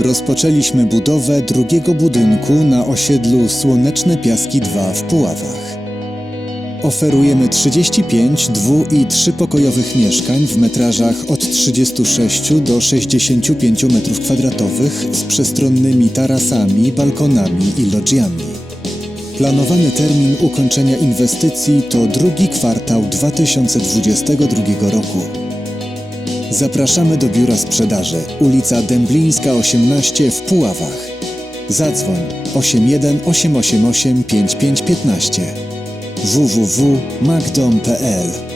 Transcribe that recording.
rozpoczęliśmy budowę drugiego budynku na osiedlu Słoneczne Piaski 2 w Puławach. Oferujemy 35 dwu- i trzypokojowych mieszkań w metrażach od 36 do 65 m2 z przestronnymi tarasami, balkonami i lodżiami. Planowany termin ukończenia inwestycji to drugi kwartał 2022 roku. Zapraszamy do biura sprzedaży, ulica Dęblińska 18 w Puławach. Zadzwoń 81 888 5515 www.magdom.pl